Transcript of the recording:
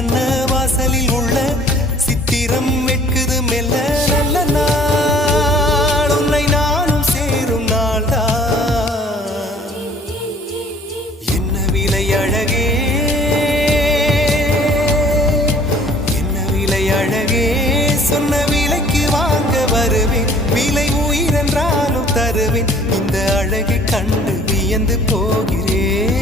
சிற்றன்ன வாசலில் உள்ள சித்திரம் வெட்குது மெல்ல நல்ல நாள் உன்னை நானும் சேரும் நாள்தான் என்ன விலை அழகே என்ன விலை அழகே சொன்ன விலைக்கு வாங்க வருவேன் விலை உயிரென்றாலும் தருவேன் இந்த அழகை கண்டு வியந்து போகிறேன்